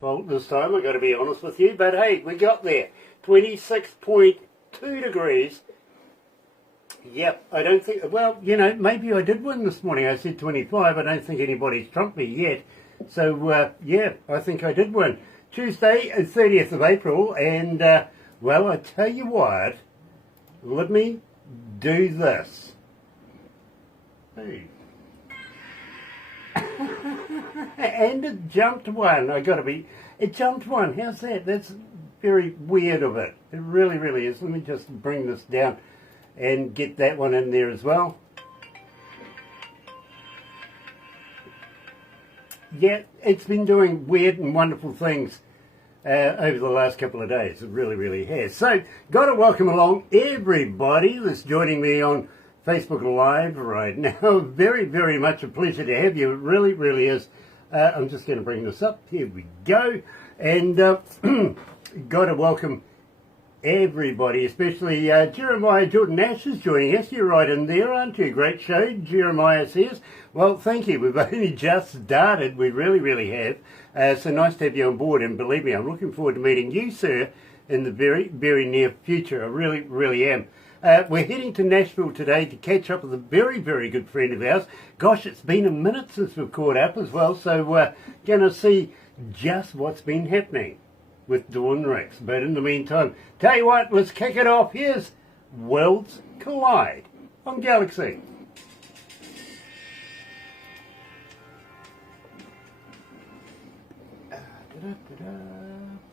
fault this time, I've got to be honest with you, but hey, we got there. 26.2 degrees. Yep, I don't think, well, you know, maybe I did win this morning. I said 25, I don't think anybody's trumped me yet. So, yeah, I think I did win. Tuesday, 30th of April, and, well, I tell you what, let me do this. Hey. And it jumped one. It jumped one. How's that? That's very weird of it. It really, really is. Let me just bring this down and get that one in there as well. Yeah, it's been doing weird and wonderful things over the last couple of days. It really, really has. So, got to welcome along everybody that's joining me on Facebook Live right now. Very, very much a pleasure to have you. It really, really is. I'm just going to bring this up. Here we go. And got to welcome everybody, especially Jeremiah Jordan Nash is joining us. You're right in there, aren't you? Great show, Jeremiah says. Well, thank you. We've only just started. We really, really have. So nice to have you on board. And believe me, I'm looking forward to meeting you, sir, in the very, very near future. I really, really am. We're heading to Nashville today to catch up with a very, very good friend of ours. Gosh, it's been a minute since we've caught up as well, so we're going to see just what's been happening with Dawn Rix. But in the meantime, tell you what, let's kick it off. Here's Worlds Collide on Galaxy.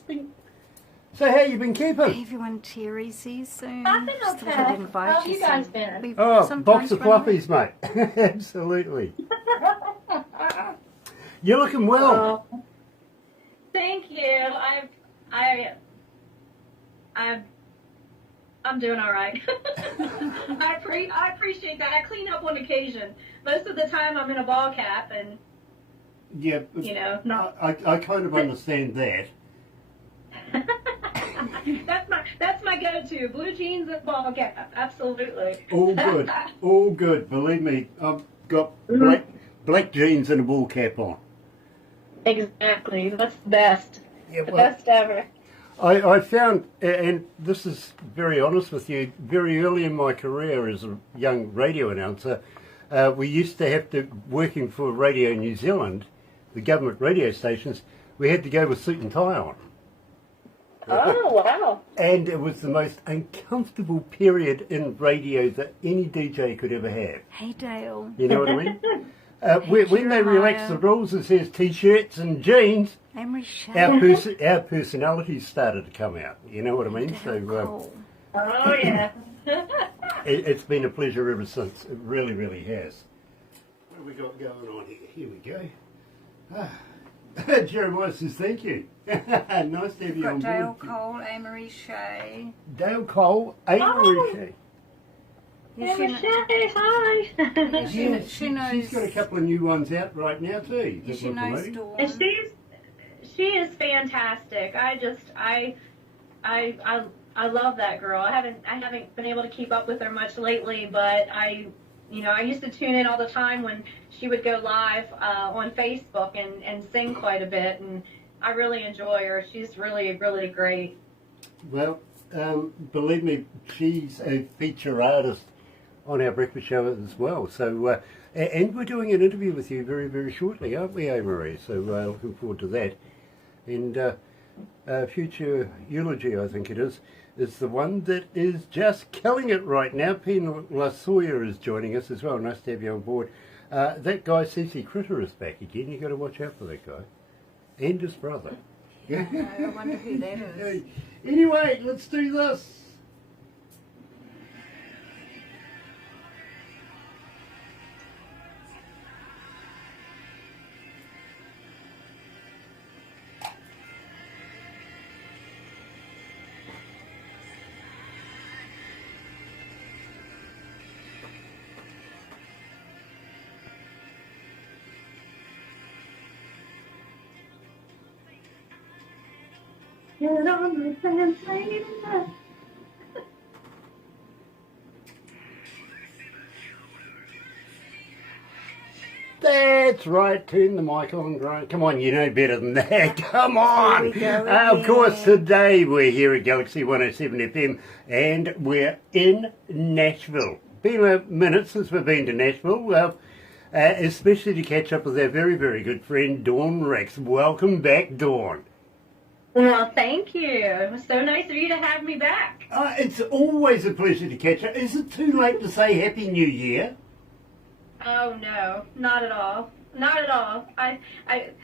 Bing. So how you been keeping? Hey everyone, Terry, see you soon. I've been okay. How have you guys been? Oh, box of fluffies, mate. Absolutely. You're looking well. Thank you. I'm doing all right. I appreciate that. I clean up on occasion. Most of the time, I'm in a ball cap, and yeah, you know, not. I kind of understand that. That's my go-to. Blue jeans and ball cap. Absolutely. All good. All good. Believe me, I've got black jeans and a ball cap on. Exactly. That's the best. Yeah, the best ever. I found, and this is very honest with you, very early in my career as a young radio announcer, we used to have to, working for Radio New Zealand, the government radio stations, we had to go with suit and tie on. Oh, wow. And it was the most uncomfortable period in radio that any DJ could ever have. Hey Dale. You know what I mean? When they relaxed the rules, it says T-shirts and jeans, our personalities started to come out. You know what I mean? Cool. Oh, yeah. It's been a pleasure ever since. It really, really has. What have we got going on here? Here we go. Jeremiah says thank you. Nice to have you on board. Dale Cole, Amory Shea. Dale Cole, Amory Shea. Hi. She knows. She's got a couple of new ones out right now too. Yeah, she knows Dawn. And she is fantastic. I love that girl. I haven't been able to keep up with her much lately, but I used to tune in all the time when she would go live on Facebook and sing quite a bit, and I really enjoy her. She's really, really great. Well, believe me, she's a feature artist on our breakfast show as well. So, and we're doing an interview with you very, very shortly, aren't we, Marie? So, looking forward to that. And future eulogy, I think it is the one that is just killing it right now. Pina LaSoya is joining us as well. Nice to have you on board. That guy, CC Critter, is back again. You've got to watch out for that guy. And his brother. Yeah, I wonder who that is. Anyway, let's do this. Get on the translator. That's right. Turn the mic on, Grant. Come on, you know better than that. Come on. Here we go Of course, again. today we're here at Galaxy 107 FM and we're in Nashville. Been a minute since we've been to Nashville. Well, especially to catch up with our very, very good friend Dawn Rix. Welcome back, Dawn. Well, thank you. It was so nice of you to have me back. It's always a pleasure to catch up. Is it too late to say Happy New Year? Oh no, not at all. Not at all.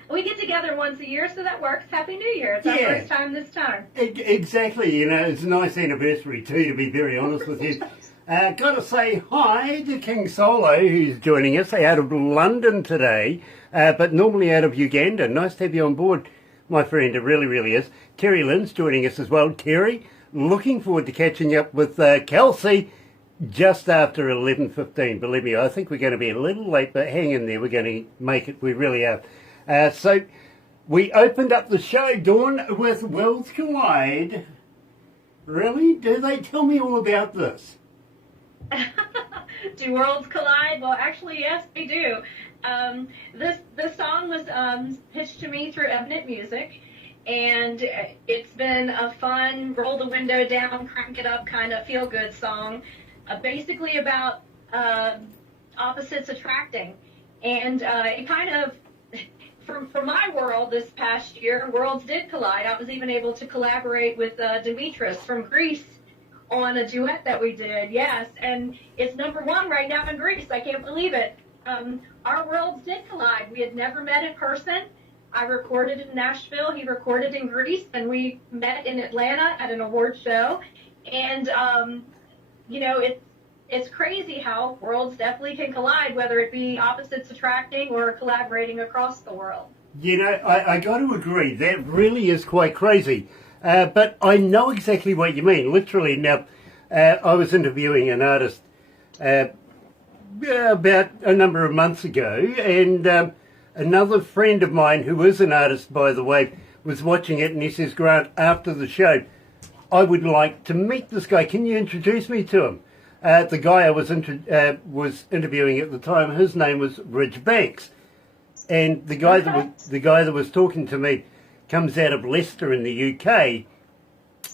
We get together once a year, so that works. Happy New Year. It's our Yeah. first time this time. Exactly. You know, it's a nice anniversary too, to be very honest with you. Got to say hi to King Solo, who's joining us out of London today, but normally out of Uganda. Nice to have you on board, my friend. It really, really is. Terry Lynn's joining us as well. Terry, looking forward to catching up with Kelsey just after 11:15. Believe me, I think we're going to be a little late, but hang in there. We're going to make it. We really are. So we opened up the show, Dawn, with Worlds Collide. Really? Do they tell me all about this? Do worlds collide? Well, actually, yes, they do. This song was pitched to me through Evident Music, and it's been a fun, roll the window down, crank it up kind of feel-good song, basically about opposites attracting. And it kind of, for my world this past year, worlds did collide. I was even able to collaborate with Dimitris from Greece on a duet that we did, yes, and it's #1 right now in Greece. I can't believe it. Our worlds did collide. We had never met in person. I recorded in Nashville, he recorded in Greece, and we met in Atlanta at an award show. And, you know, it's crazy how worlds definitely can collide, whether it be opposites attracting or collaborating across the world. You know, I got to agree, that really is quite crazy. But I know exactly what you mean, literally. Now, I was interviewing an artist about a number of months ago, and another friend of mine, who is an artist, by the way, was watching it, and he says, Grant, after the show, I would like to meet this guy. Can you introduce me to him? The guy I was interviewing at the time, his name was Rich Banks, and the guy that was talking to me comes out of Leicester in the UK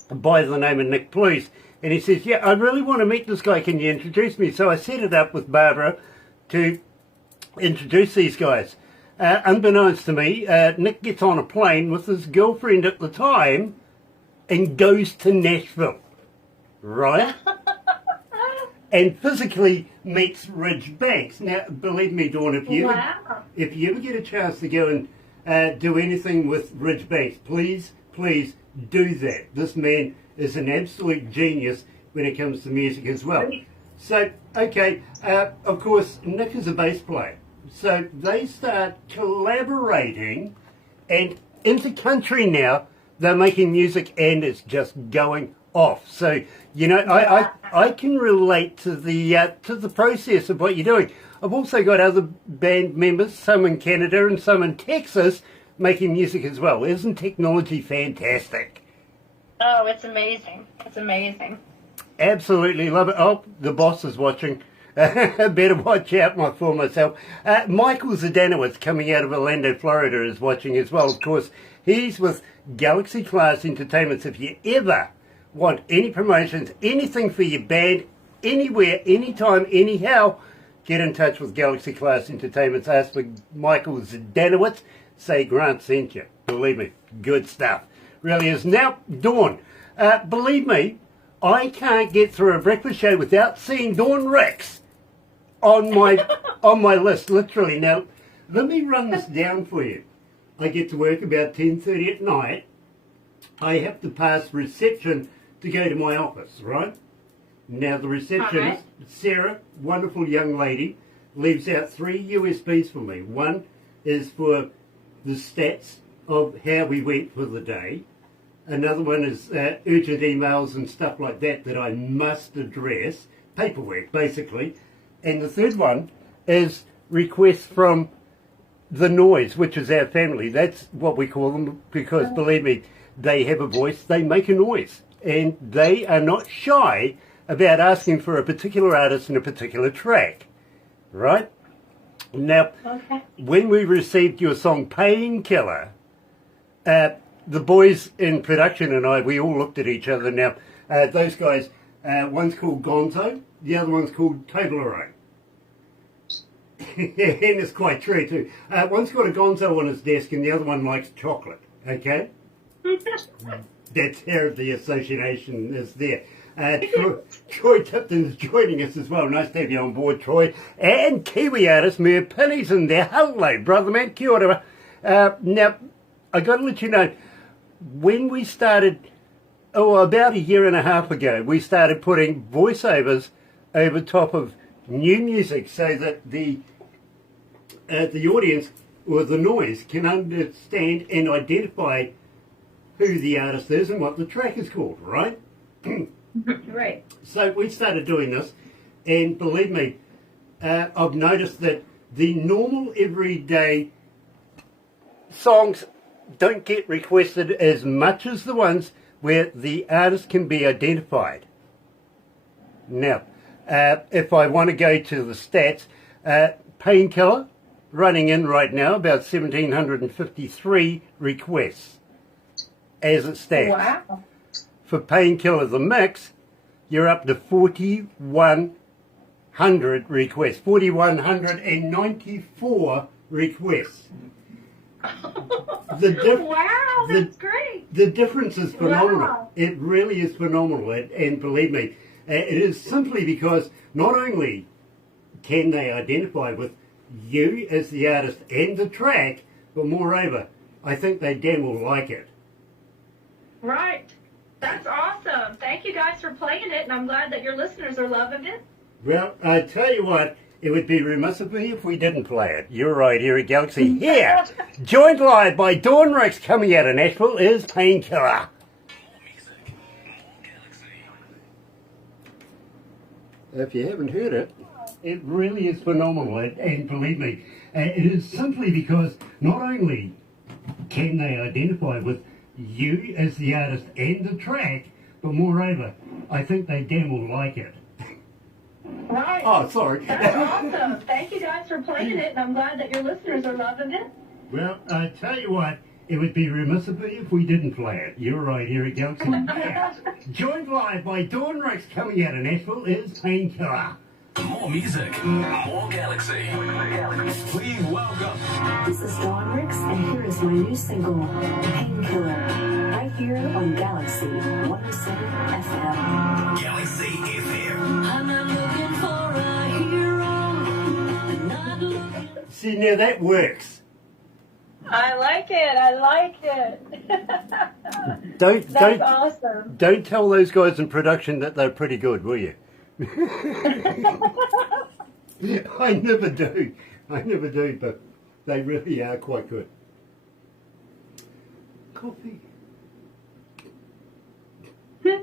by the name of Nick Plews, and he says, yeah, I really want to meet this guy, can you introduce me? So I set it up with Barbara to introduce these guys. Unbeknownst to me, Nick gets on a plane with his girlfriend at the time and goes to Nashville, right? And physically meets Rich Banks. Now, believe me, Dawn, if you ever get a chance to go and do anything with Rich Banks, please do that. This man is an absolute genius when it comes to music as well. So, okay, of course, Nick is a bass player. So they start collaborating, and into country now, they're making music and it's just going off. So, you know, I can relate to the process of what you're doing. I've also got other band members, some in Canada and some in Texas, making music as well. Isn't technology fantastic? Oh, it's amazing. It's amazing. Absolutely love it. Oh, the boss is watching. Better watch out for myself. Michael Zdanowitz, coming out of Orlando, Florida, is watching as well. Of course, he's with Galaxy Class Entertainment. If you ever want any promotions, anything for your band, anywhere, anytime, anyhow, get in touch with Galaxy Class Entertainment. Ask for Michael Zdanowitz. Say Grant sent you. Believe me, good stuff. Really is. Now, Dawn, believe me, I can't get through a breakfast show without seeing Dawn Rix on my list, literally. Now, let me run this down for you. I get to work about 10:30 at night. I have to pass reception to go to my office, right? Now, the receptionist, Sarah, wonderful young lady, leaves out 3 USBs for me. One is for the stats of how we went for the day. Another one is urgent emails and stuff like that I must address, paperwork basically. And the third one is requests from the noise, which is our family. That's what we call them because, believe me, they have a voice, they make a noise. And they are not shy about asking for a particular artist in a particular track, right? Now, Okay. when we received your song Painkiller, the boys in production and I, we all looked at each other. Now, those guys, one's called Gonzo, the other one's called Toblerone. And it's quite true too. One's got a Gonzo on his desk and the other one likes chocolate, okay? That's how the association is there. Troy Tipton's joining us as well. Nice to have you on board, Troy. And Kiwi artist Mer Penny's in there. Hello, brother man. Kia ora. Now, I got to let you know, when we started, about a year and a half ago, we started putting voiceovers over top of new music so that the audience or the noise can understand and identify who the artist is and what the track is called, right? Right. So we started doing this, and believe me, I've noticed that the normal everyday songs don't get requested as much as the ones where the artist can be identified. Now, if I want to go to the stats, Painkiller running in right now about 1,753 requests as it stands. Wow. For Painkiller the Mix, you're up to 4,100 requests, 4,194 requests. Wow, that's great. The difference is phenomenal. Wow. It really is phenomenal, and believe me, it is simply because not only can they identify with you as the artist and the track, but moreover, I think they damn well like it. Right. That's awesome. Thank you guys for playing it, and I'm glad that your listeners are loving it. Well, I tell you what, it would be remiss of me if we didn't play it. You're right, here at Galaxy. Here, joined live by Dawn Rix, coming out of Nashville, is Painkiller. If you haven't heard it, it really is phenomenal, and believe me, it is simply because not only can they identify with you as the artist and the track, but moreover, I think they damn well like it. Right. Oh, sorry. That's awesome. Thank you guys for playing it, and I'm glad that your listeners are loving it. Well, I tell you what, it would be remiss of me if we didn't play it. You're right, here at Galaxy. Yeah. Joined live by Dawn Rix, coming out of Nashville, is Painkiller. More music, more Galaxy. Please welcome. This is Dawn Rix, and here is my new single, Painkiller, right here on Galaxy 107 FM. Galaxy FM. I'm not looking for a hero, not looking... See, now that works. I like it. I like it. That's awesome. Don't tell those guys in production that they're pretty good, will you? I never do, but they really are quite good. Coffee. You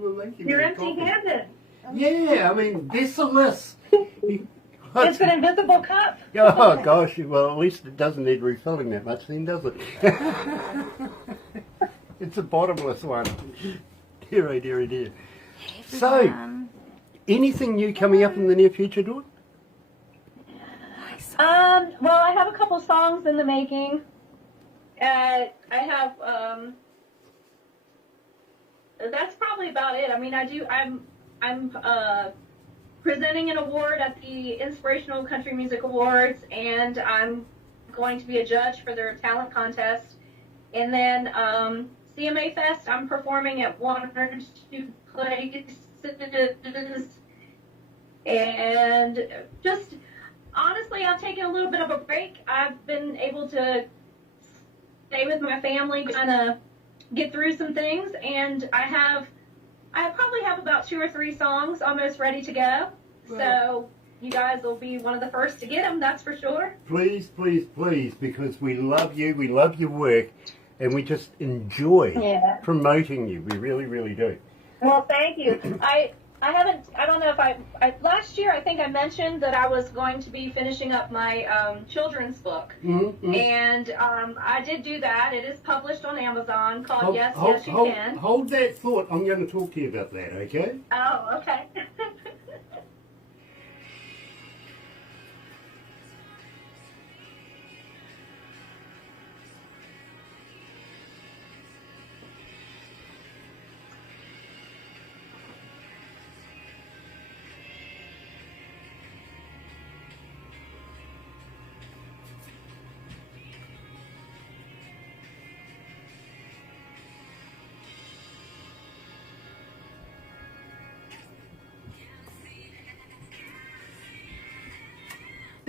were making You're me a coffee. empty-handed. Yeah, I mean, this or this. It's an invisible cup. Oh gosh, well at least it doesn't need refilling that much then, does it? It's a bottomless one. Dear, oh dear, oh dear. So, anything new coming up in the near future, Dawn? Well, I have a couple songs in the making. I have, that's probably about it. I mean, I'm presenting an award at the Inspirational Country Music Awards, and I'm going to be a judge for their talent contest. And then, CMA Fest, I'm performing at one or two places, and just honestly, I've taken a little bit of a break. I've been able to stay with my family, kind of get through some things, and I probably have about 2 or 3 songs almost ready to go. So you guys will be one of the first to get them, that's for sure. Please, please, please, because we love you, we love your work, and we just enjoy promoting you. We really, really do. Well, thank you. I don't know if last year I think I mentioned that I was going to be finishing up my children's book. Mm-hmm. And I did do that. It is published on Amazon called Yes, You Can. Hold that thought. I'm going to talk to you about that, okay? Oh, okay.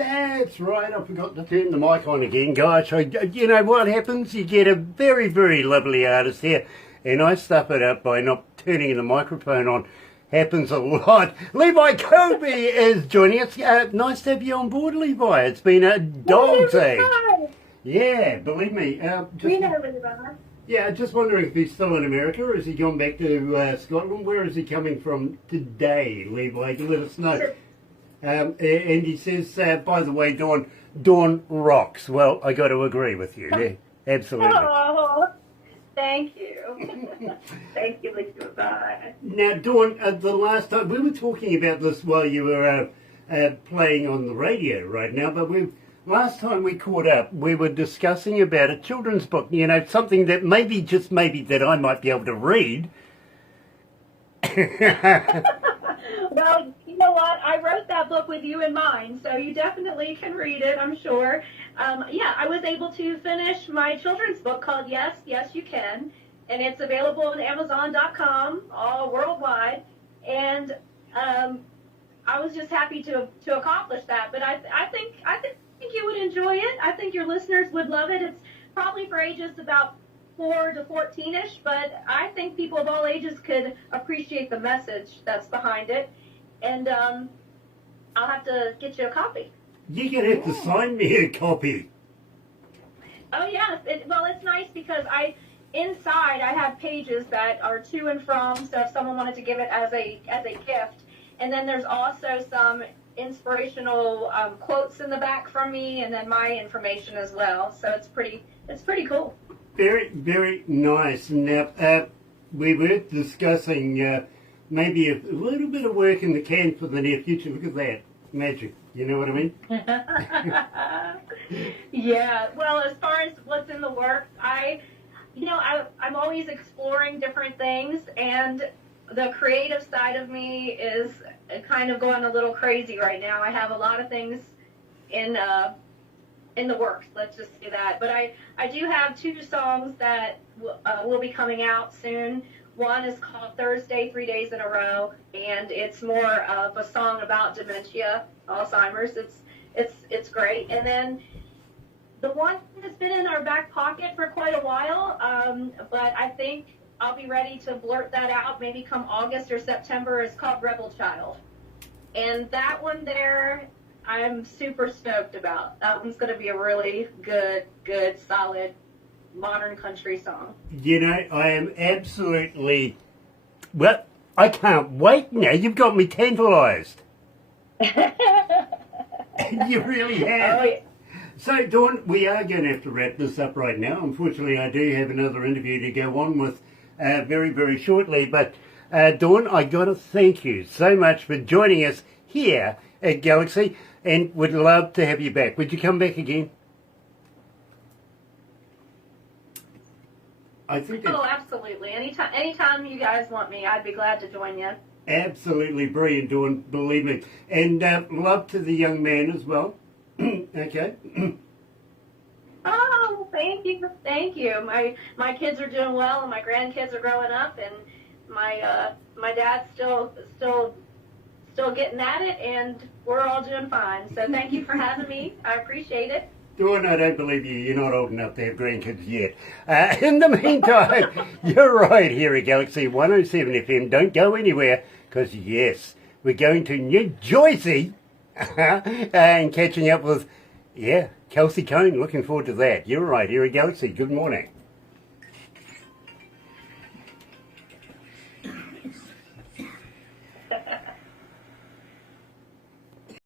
That's right, I forgot to turn the mic on again. Gosh, you know what happens? You get a very, very lovely artist here, and I stuff it up by not turning the microphone on. Happens a lot. Levi Kobe is joining us. Nice to have you on board, Levi. It's been a dog's age. Yeah, believe me. We know Levi. Yeah, just wondering if he's still in America or has he gone back to Scotland? Where is he coming from today, Levi? Let us know. And he says, by the way, Dawn rocks. Well, I got to agree with you. Yeah, absolutely. Oh, thank you. Thank you, Levi. Now, Dawn, the last time we were talking about this while you were playing on the radio right now, but last time we caught up, we were discussing about a children's book. You know, something that maybe, just maybe, that I might be able to read. Well, you know what? I wrote that book with you in mind, so you definitely can read it, I'm sure. Yeah, I was able to finish my children's book called Yes, Yes You Can, and it's available on Amazon.com, all worldwide. And I was just happy to accomplish that. But I think you would enjoy it. I think your listeners would love it. It's probably for ages about 4 to 14-ish, but I think people of all ages could appreciate the message that's behind it. And I'll have to get you a copy. You're going to have to sign me a copy. Oh, yes. Well, it's nice because inside I have pages that are to and from, so if someone wanted to give it as a gift. And then there's also some inspirational quotes in the back from me, and then my information as well. So it's pretty cool. Very, very nice. Now, we were discussing maybe a little bit of work in the can for the near future. Look at that. Magic. You know what I mean? Yeah. Well, as far as what's in the works, I'm always exploring different things, and the creative side of me is kind of going a little crazy right now. I have a lot of things in the works, let's just say that. But I do have 2 songs that will be coming out soon. One is called Thursday, 3 Days in a Row, and it's more of a song about dementia, Alzheimer's. It's great. And then the one that's been in our back pocket for quite a while, but I think I'll be ready to blurt that out maybe come August or September, is called Rebel Child. And that one there, I'm super stoked about. That one's going to be a really good, solid, modern country song. You know, I am absolutely... Well, I can't wait now. You've got me tantalised. You really have. Oh, yeah. So, Dawn, we are going to have to wrap this up right now. Unfortunately, I do have another interview to go on with very, very shortly. But, Dawn, I got to thank you so much for joining us here at Galaxy, and would love to have you back. Would you come back again? I think. Oh, absolutely. Anytime you guys want me, I'd be glad to join you. Absolutely brilliant, Dawn, believe me. And love to the young man as well. Okay. Oh, thank you. My kids are doing well, and my grandkids are growing up, and my dad's still getting at it, and we're all doing fine. So thank you for having me. I appreciate it. Dawn, I don't believe you. You're not old enough to have grandkids yet. In the meantime, you're right here at Galaxy 107 FM. Don't go anywhere, because yes, we're going to New Jersey and catching up with, Kelsey Cone. Looking forward to that. You're right here at Galaxy. Good morning.